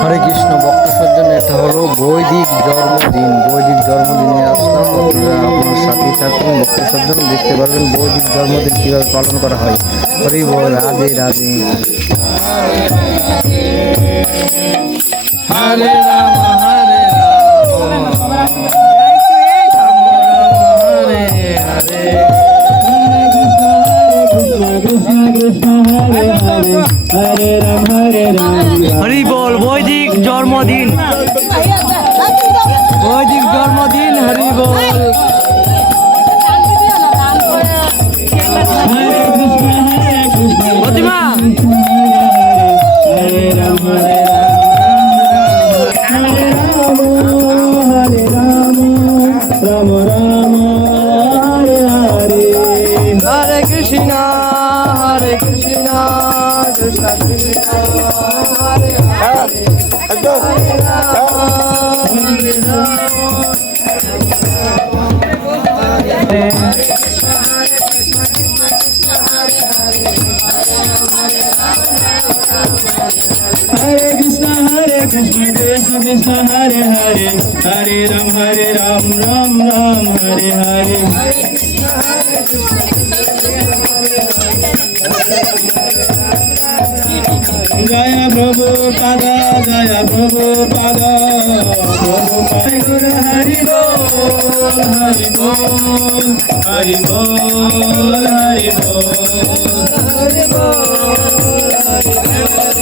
হরে কৃষ্ণ ভক্ত সজ্জন, এটা হলো বৈদিক জন্মদিন। বৈদিক জন্মদিনে আসলাম, আপনারা আপনার সাথে থাকুন। ভক্ত সজ্জন দেখতে পারবেন বৈদিক জন্মদিন কিভাবে পালন করা হয়। হরি বল, রাধে রাধে। হরে রাম হরে রাম, হরে হরে, কৃষ্ণ কৃষ্ণ হরে হরে, হরে রাম হরে রাম। হরি বল, বৈদিক জন্মদিন, বৈদিক জন্মদিন, হরি বল। হরে কৃষ্ণ প্রতিমা হরে রাম হরে রাম, হরে রাম রাম রাম হরে হরে। হরে কৃষ্ণ কৃষ্ণ কৃষ্ণ, হরে হরে, হরে রাম হরে রাম। हरे कृष्ण कृष्ण कृष्ण हरे हरे, हरे राम राम राम हरे हरे। जय प्रभु पद, जय प्रभु पद, प्रभु गुरु हरि बोल, हरि बोल, हरि बोल, हरि बोल, हरि बोल,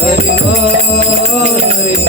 हरि बोल, Hari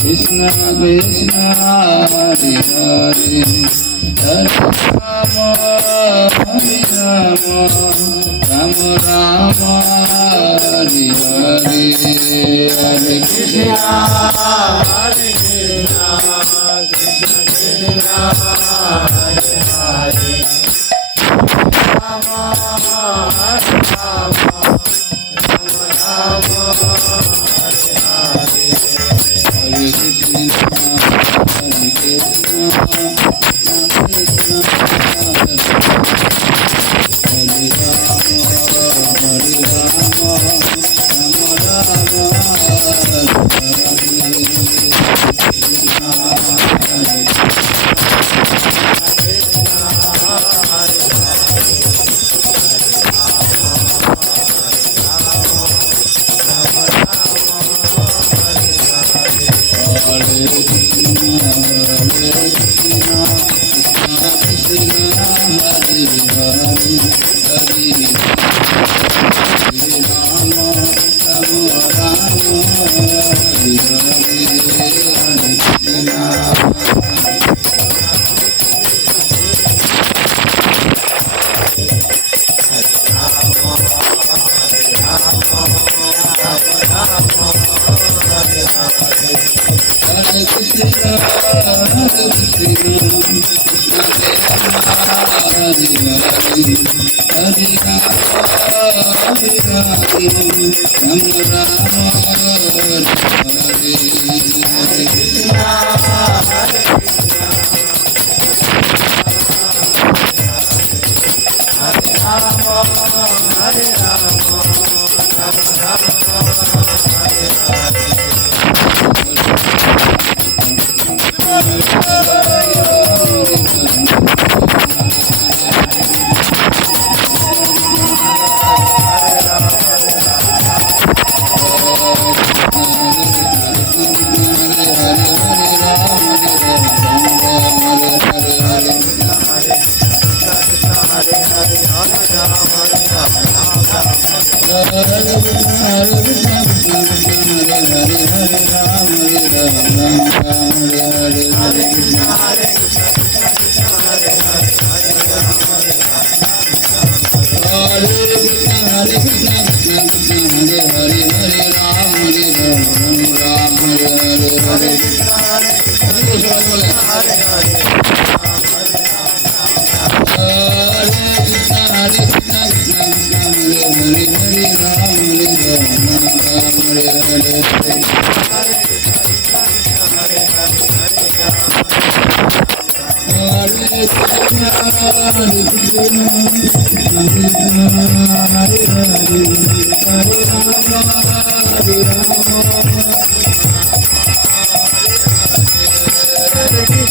Krishna Krishna Hare Hare, Hare Rama Ram Ram Hare Hare Hare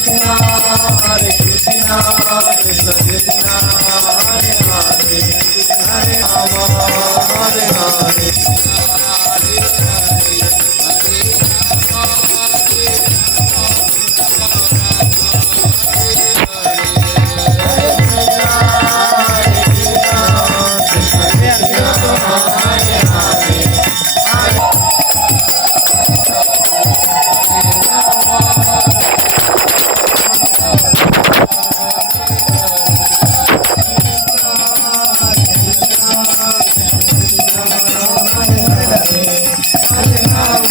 Krishna Hare Krishna Krishna Krishna Hare Hare Rama Hare Rama Rama Hare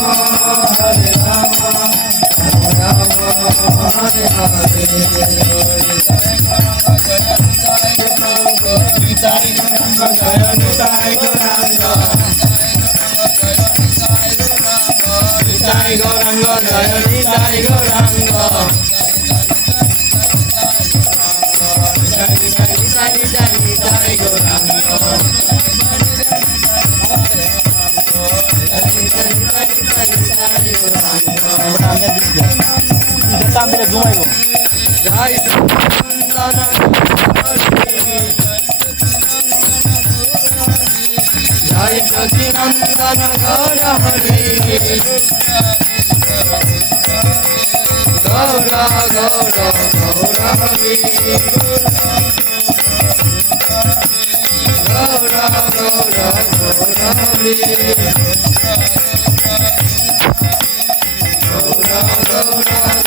Hare Hare Krishna Hare Krishna Krishna